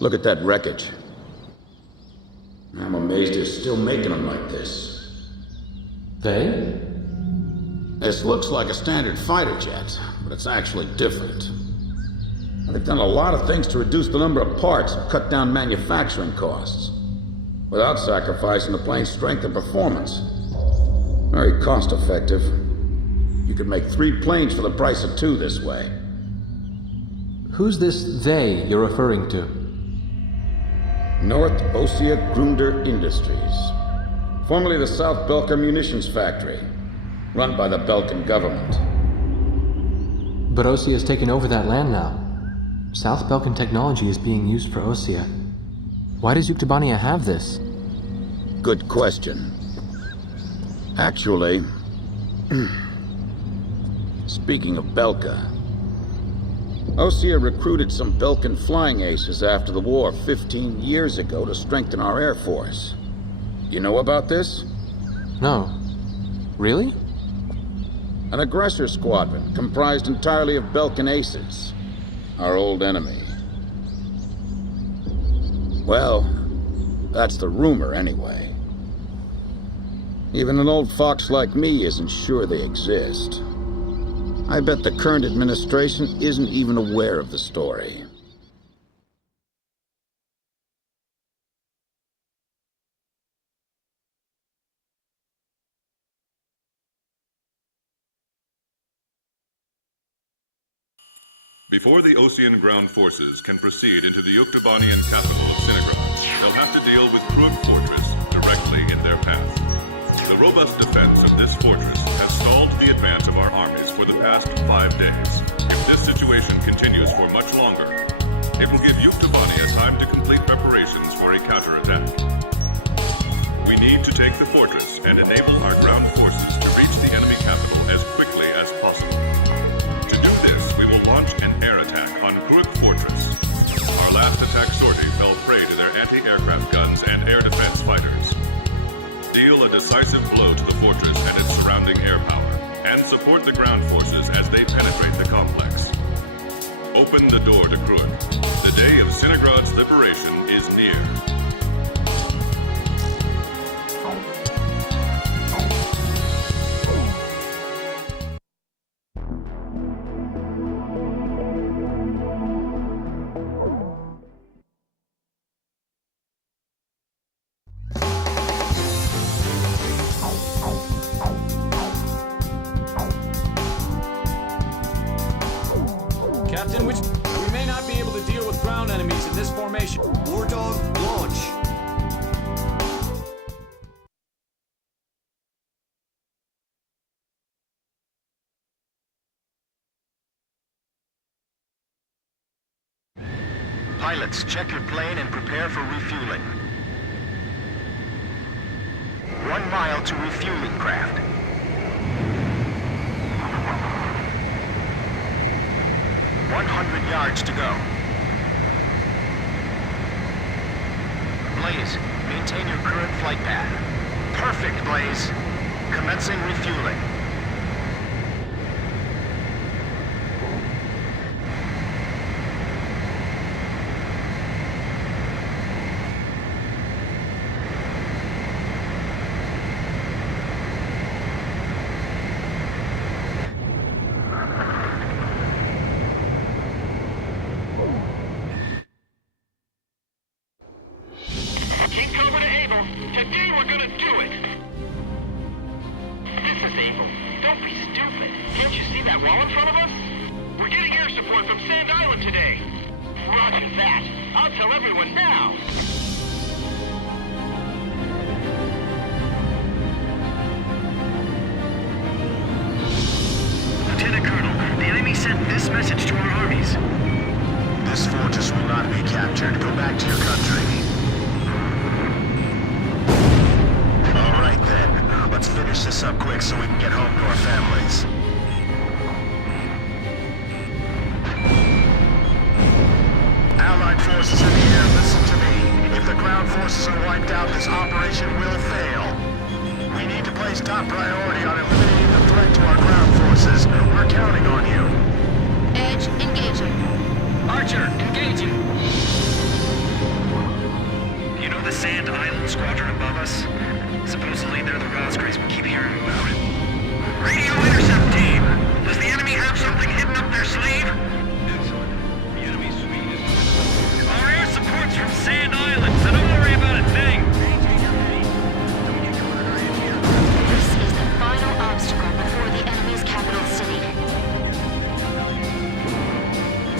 Look at that wreckage. I'm amazed they're still making them like this. They? This looks like a standard fighter jet, but it's actually different. They've done a lot of things to reduce the number of parts and cut down manufacturing costs, without sacrificing the plane's strength and performance. Very cost-effective. You could make 3 planes for the price of 2 this way. Who's this they you're referring to? North Ossia Grunder Industries, formerly the South Belka Munitions Factory, run by the Belkan government. But Ossia has taken over that land now. South Belkan technology is being used for Ossia. Why does Yuktobania have this? Good question. Actually, speaking of Belka, Ossia recruited some Belkan flying aces after the war 15 years ago to strengthen our Air Force. You know about this? No. Really? An aggressor squadron comprised entirely of Belkan aces, our old enemy. Well, that's the rumor anyway. Even an old fox like me isn't sure they exist. I bet the current administration isn't even aware of the story. Before the Ossian ground forces can proceed into the Yuktobanian capital of Sinigrad, they'll have to deal with Krug Fortress directly in their path. The robust defense of this fortress has stalled the advance of our armies for the past 5 days. If this situation continues for much longer, it will give Yuktobania time to complete preparations for a counterattack. We need to take the fortress and enable our ground forces to reach the enemy capital as quickly as possible. To do this, we will launch an air attack on Krug Fortress. Our last attack sortie fell prey to their anti-aircraft guns and air defense fighters. Deal a decisive blow to the fortress and its surrounding air power, and support the ground forces as they penetrate the complex. Open the door to Krug. The day of Sinigrad's liberation is near. Captain, we may not be able to deal with ground enemies in this formation. War Dog, launch! Pilots, check your plane and prepare for refueling. 1 mile to refueling craft. 100 yards to go. Blaze, maintain your current flight path. Perfect, Blaze. Commencing refueling. Keep over to Able. Today we're gonna do it. This is Able. Don't be stupid. Can't you see that wall in front of us? We're getting air support from Sand Island today. Roger that. I'll tell everyone now. Lieutenant Colonel, the enemy sent this message to our armies. This fortress will not be captured. Go back to your country. All right then. Let's finish this up quick so we can get home to our families. Allied forces in the air, listen to me. If the ground forces are wiped out, this operation will fail. We need to place top priority on eliminating the threat to our ground forces. We're counting on you. Edge engaging. Archer, engaging.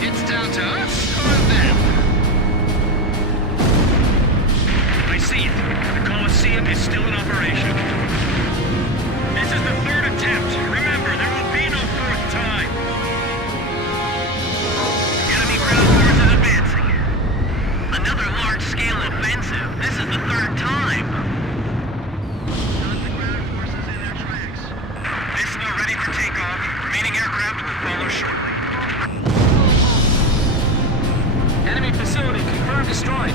It's down to us or them. I see it. The Colosseum is still in operation. This is the third attempt. Remember, there will be no fourth time. Enemy ground forces advancing. Another large-scale offensive. This is the third time. The ground forces in their tracks. Vista ready for takeoff. Remaining aircraft will follow shortly. Enemy facility confirmed destroyed.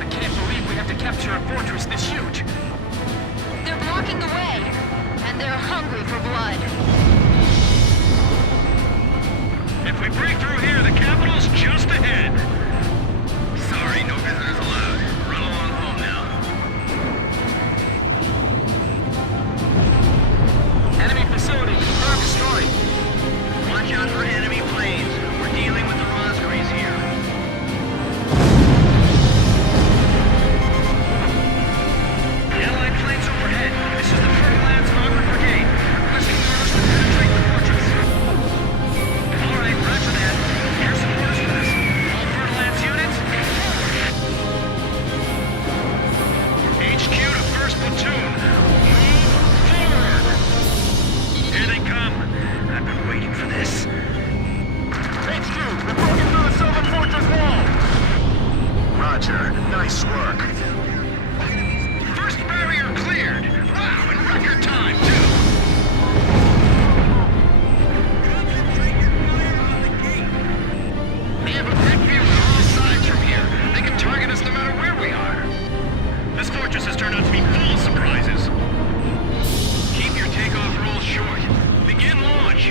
I can't believe we have to capture a fortress this huge. They're blocking the way, and they're hungry for blood. If we break through here, the capital's just ahead. Sorry, no visitors allowed. Run along home now. Enemy facility confirmed destroyed. Watch out for enemy planes. We're dealing with the Rosgrees here. Allied planes overhead. This is the Fertilance Armored Brigade. Requesting orders to penetrate the fortress. All right, roger that. Here's some orders for this. All Fertilance units. HQ to 1st Platoon. Move forward. Here they come. I've been waiting for this. HQ, we're broken through the Southern Fortress wall. Roger. Nice work. First barrier cleared. Wow, in record time, too. They have a great view on all sides from here. They can target us no matter where we are. This fortress has turned out to be full of surprises. Keep your takeoff roll short. Begin launch.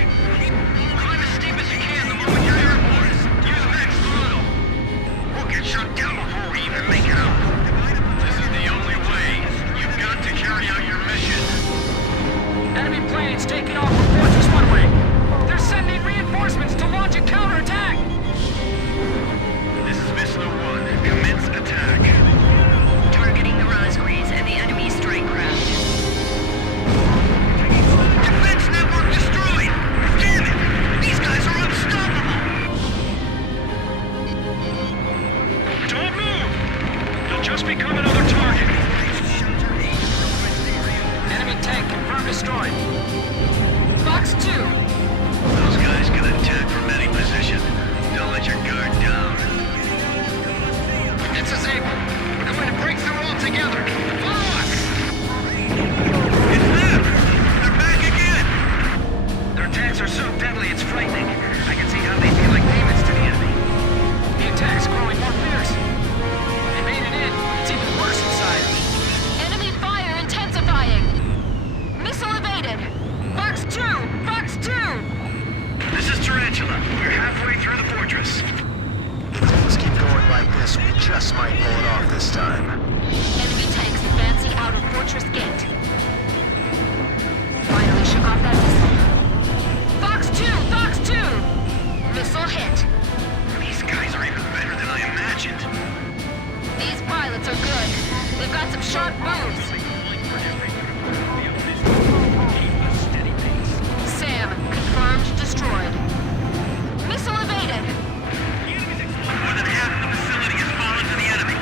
Climb as steep as you can the moment you're airborne. Use max throttle. We'll get shot down before we even make it up. This is the only way. You've got to carry out your mission. Enemy planes taking off from Fortress 1 way. They're sending reinforcements to launch a counterattack. This is Vista 1. Commence attack. Targeting the Rosgrees and the enemy strike craft. Defense network destroyed! Damn it! These guys are unstoppable! Don't move! You'll just become another target. Enemy tank confirmed destroyed. Fox 2. Those guys can attack from any position. Don't let your guard down. It's disabled. We're going to break through all together. Follow us! It's them! They're back again! Their attacks are so deadly, it's frightening. I can see how they'd be like demons to the enemy. The attack's growing more fierce. They made it in, but it's even worse inside. Enemy fire intensifying. Missile evaded. Fox 2! Fox 2! This is Tarantula. We're halfway through the fortress. If things keep going like this, we just might pull it off this time. Enemy tanks advancing out of Fortress Gate. Finally shook off that missile. Fox 2! Fox 2! Missile hit. These guys are even better than I imagined. These pilots are good. They've got some sharp moves. Sam, confirmed destroyed. Missile evaded. More than half of the facility has fallen to the enemy.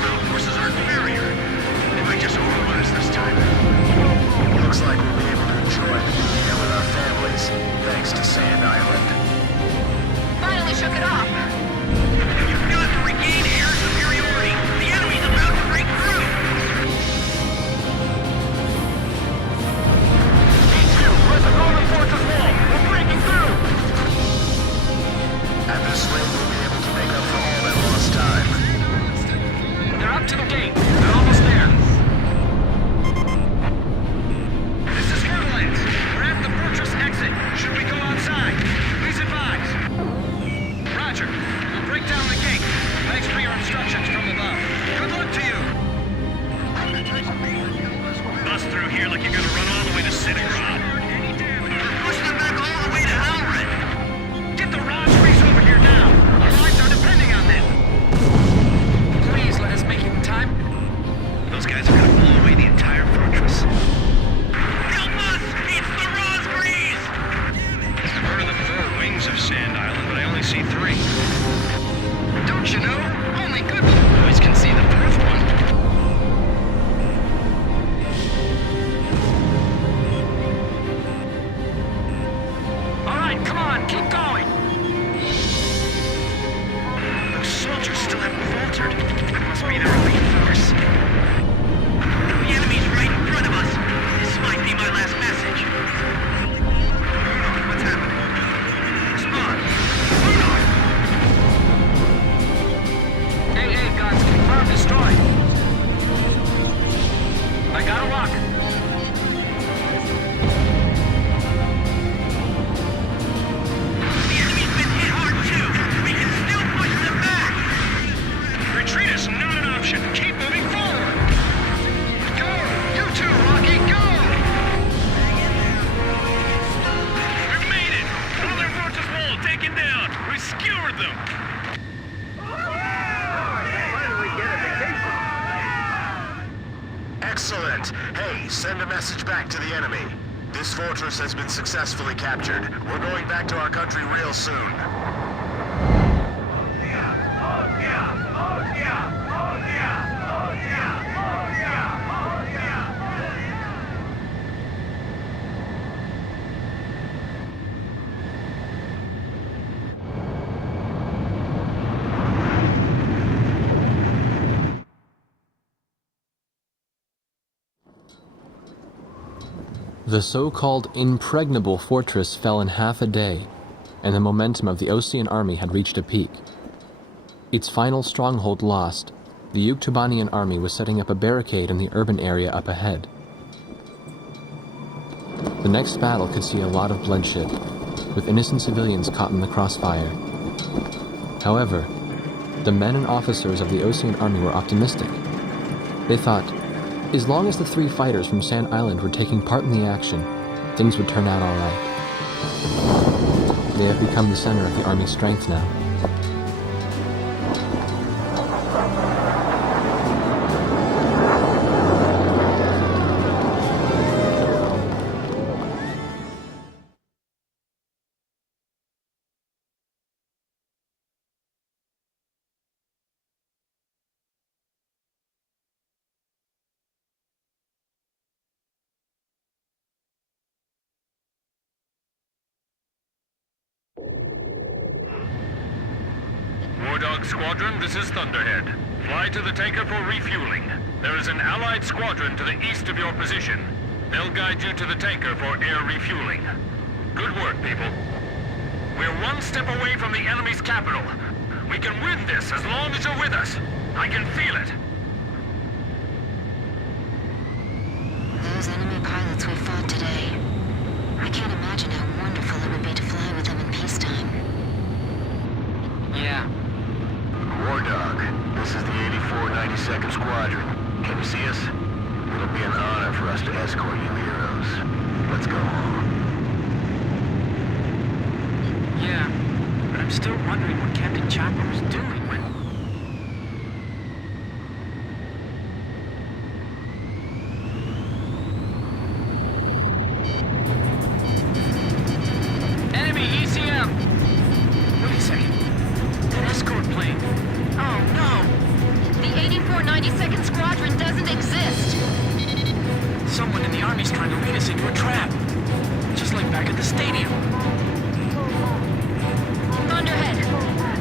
Ground forces are inferior. They might just overrun us this time. Looks like we'll be able to enjoy the new year with our families, thanks to Sand Island. Finally shook it off. You've got to regain air superiority. The enemy's about to break through. Where's the Northern Fortress wall? We're breaking through! At this rate, we'll be able to make up for all that lost time. They're up to the gate. They're almost there. This is Fertilance. We're at the fortress exit. Should we go outside? Please advise. Roger. right, come on, keep going! Those soldiers still haven't faltered. It must be their elite force. The enemy's right in front of us. This might be my last message. What's happening? Respond. Hey, guns, confirm destroyed. I got a lock. The enemy's been hit hard too. We can still push them back. Retreat is not an option. Keep moving forward. Go! You too, Rocky, go! We've made it! Another fortress wall taken down! We skewered them! Excellent. Hey, send a message back to the enemy. This fortress has been successfully captured. We're going back to our country real soon. The so-called impregnable fortress fell in half a day, and the momentum of the Osean army had reached a peak. Its final stronghold lost, the Yuktubanian army was setting up a barricade in the urban area up ahead. The next battle could see a lot of bloodshed, with innocent civilians caught in the crossfire. However, the men and officers of the Osean army were optimistic. They thought, as long as the 3 fighters from Sand Island were taking part in the action, things would turn out all right. They have become the center of the army's strength now. War Dog Squadron, this is Thunderhead. Fly to the tanker for refueling. There is an Allied squadron to the east of your position. They'll guide you to the tanker for air refueling. Good work, people. We're one step away from the enemy's capital. We can win this as long as you're with us. I can feel it. Those enemy pilots we fought today. I can't imagine how wonderful it would be to fly with them in peacetime. Yeah. War Dog, this is the 8492nd Squadron. Can you see us? It'll be an honor for us to escort you heroes. Let's go home. Yeah, but I'm still wondering what Captain Chopper was doing when... Enemy ECM! Wait a second. An escort plane. Oh, no! The 8492nd Squadron doesn't exist! Someone in the Army's trying to lead us into a trap. Just like back at the stadium. Thunderhead!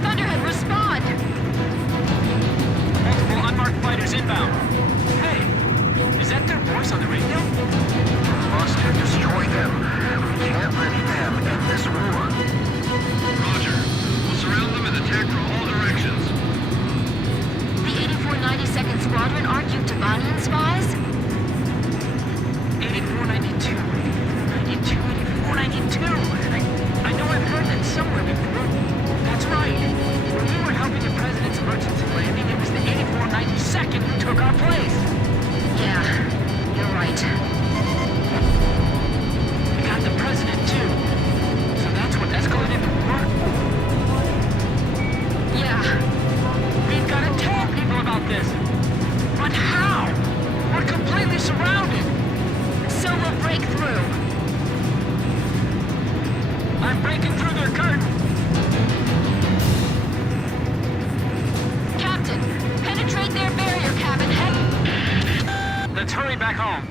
Thunderhead, respond! Multiple unmarked fighters inbound. Hey, is that their voice on the radio? Must destroy them. We can't let them end this war. Roger. We'll surround them and attack from all directions. The 8492nd Squadron aren't Yuktubanian spies? 8492. 92, 8492. I know I've heard that somewhere before. That's right. When we were helping the President's emergency landing, it was the 8492nd who took our place. Yeah, you're right. We got the President, too. So that's what escalated the war? Yeah. We've got to tell people about this. But how? We're completely surrounded. So we'll break through. I'm breaking through their curtain. Captain, penetrate their barrier cabin. Let's hurry back home.